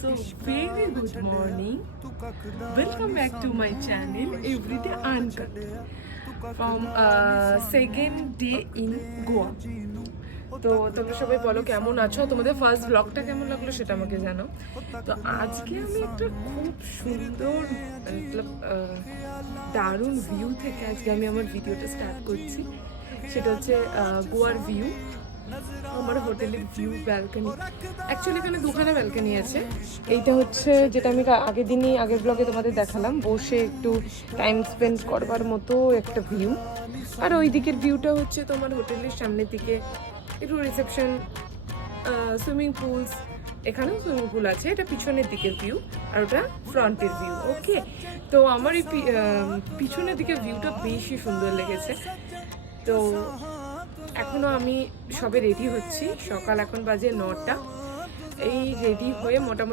So very good morning. Welcome back to my channel Everyday Uncut from second day in Goa. তো তোমরা সবাই বলো কেমন আছো, তোমাদের ফার্স্ট ব্লগটা কেমন লাগলো সেটা আমাকে জানো। তো আজকে আমি একটা খুব সুন্দর দারুণ ভিউ থেকে আজকে আমি আমার ভিডিওটা স্টার্ট করছি। সেটা হচ্ছে গোয়ার ভিউ, আমার হোটেলের ভিউ ব্যালকনি। অ্যাকচুয়ালি এখানে দুখানা ব্যালকনি আছে। এইটা হচ্ছে যেটা আমি আগের ব্লগে তোমাদের দেখালাম, বসে একটু টাইম স্পেন্ড করবার মতো একটা ভিউ। আর ওই দিকের ভিউটা হচ্ছে তোমার হোটেলের সামনের দিকে একটু রিসেপশন, সুইমিং পুলস, এখানেও সুইমিং পুল আছে। এটা পিছনের দিকের ভিউ আর ওটা ফ্রন্টের ভিউ। ওকে, তো আমার এই পিছনের দিকের ভিউটা বেশি সুন্দর লেগেছে। তো এখনো আমি সবে রেডি হচ্ছি, সকাল এখন বাজে 9টা। এই রেডি হয়ে মোটামুটি